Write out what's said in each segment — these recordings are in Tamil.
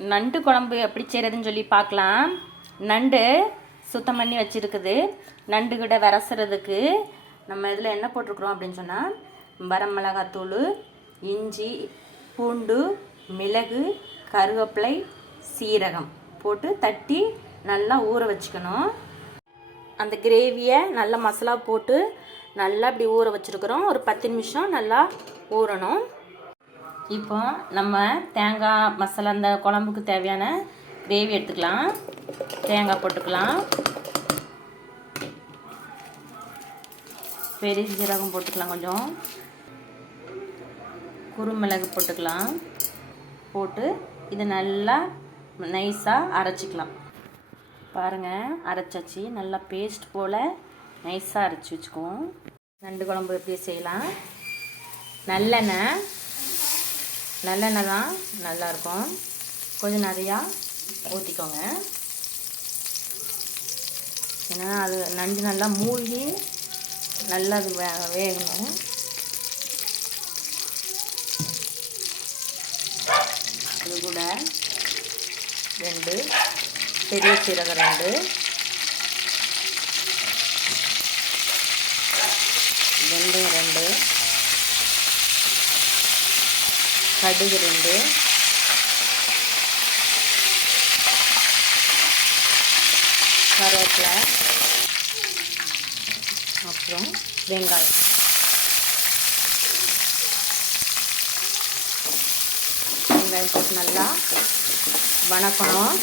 நண்டு குழம்பு எப்படி செய்கிறதுன்னு சொல்லி பார்க்கலாம். நண்டு சுத்தம் பண்ணி வச்சுருக்குது. நண்டு கிட்ட விரசுறதுக்கு நம்ம இதில் என்ன போட்டிருக்குறோம் அப்படின்னு சொன்னால், வரமிளகாத்தூள், இஞ்சி, பூண்டு, மிளகு, கருவேப்பிலை, சீரகம் போட்டு தட்டி நல்லா ஊற வச்சுக்கணும். அந்த கிரேவியை நல்லா மசாலா போட்டு நல்லா இப்படி ஊற வச்சுருக்குறோம். ஒரு 10 நிமிஷம் நல்லா ஊறணும். இப்போ நம்ம தேங்காய் மசாலா அந்த குழம்புக்கு தேவையான கிரேவி எடுத்துக்கலாம். தேங்காய் போட்டுக்கலாம், பெரிய சீரகம் போட்டுக்கலாம், கொஞ்சம் குறுமிளகு போட்டுக்கலாம். போட்டு இதை நல்லா நைஸாக அரைச்சிக்கலாம். பாருங்கள், அரைச்சாச்சு. நல்லா பேஸ்ட் போல் நைஸாக அரைச்சி வச்சுக்குவோம். நண்டு குழம்பு எப்படி செய்யலாம். நல்லெண்ணெய் தான் நல்லாயிருக்கும். கொஞ்சம் நிறையா ஊற்றிக்கோங்க. ஏன்னா அது நண்டு நல்லா மூழ்கி நல்லா அது வேகணும். இது கூட 2 பெரிய சீரகம், 2 கடுகு, 2 கருவேப்பிலை, அப்புறம் வெங்காயம். வெங்காயம் போட்டு நல்லா வணக்கணும்.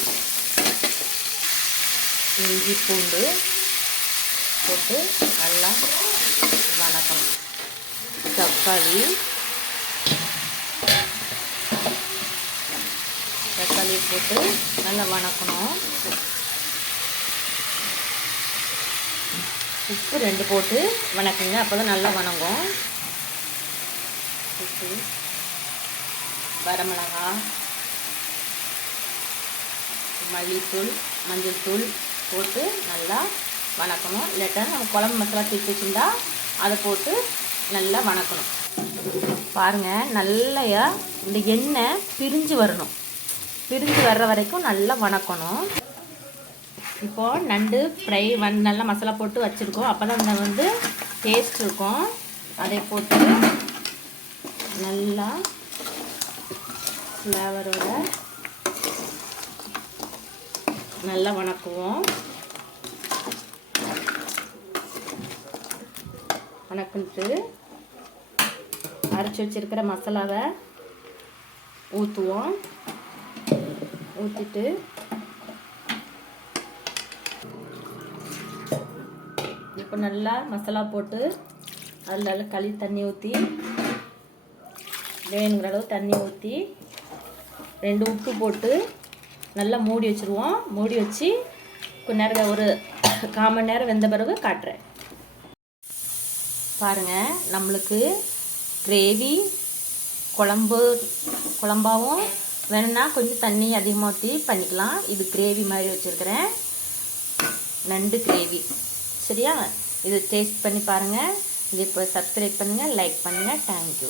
இஞ்சி பூண்டு போட்டு நல்லா வணக்கணும். தக்காளி போட்டு நல்லா வணக்கணும். உப்பு 2 போட்டு வணக்குங்க, அப்போ தான் நல்லா வணங்கும். உப்பு, வரமிளகாய், மல்லித்தூள், மஞ்சள் தூள் போட்டு நல்லா வணக்கணும். இல்லாட்டா நம்ம குழம்பு மசாலா தூக்கி வச்சுருந்தா அதை போட்டு நல்லா வணக்கணும். பாருங்கள், நல்லா இந்த எண்ணெய் பிரிஞ்சு வரணும். பிரிஞ்சு வர்ற வரைக்கும் நல்லா வணக்கணும். இப்போது நண்டு ஃப்ரை நல்லா மசாலா போட்டு வச்சுருக்கோம். அப்போ தான் அந்த டேஸ்ட் இருக்கும். அதை போட்டு நல்லா ஃப்ளேவரோட நல்லா வணக்குவோம். வணக்கிட்டு அரைச்சி வச்சிருக்கிற மசாலாவை ஊற்றுவோம். ஊற்றிட்டு இப்போ நல்லா மசாலா போட்டு அதில் நல்லா களி தண்ணி ஊற்றி, வேணுங்கிற அளவு தண்ணி ஊற்றி 2 உப்பு போட்டு நல்லா மூடி வச்சுருவோம். மூடி வச்சு கொஞ்ச நேரம், ஒரு 1/4 மணி நேரம் வெந்த பிறகு காட்டுறேன். பாருங்கள், நம்மளுக்கு கிரேவி குழம்பாகவும் வேணும்னா கொஞ்சம் தண்ணி அதிகமாக ஊற்றி பண்ணிக்கலாம். இது கிரேவி மாதிரி வச்சுருக்கிறேன், நண்டு கிரேவி. சரியா? இது டேஸ்ட் பண்ணி பாருங்கள். இது இப்போ சப்ஸ்கிரைப் பண்ணுங்கள், லைக் பண்ணுங்கள். தேங்க்யூ.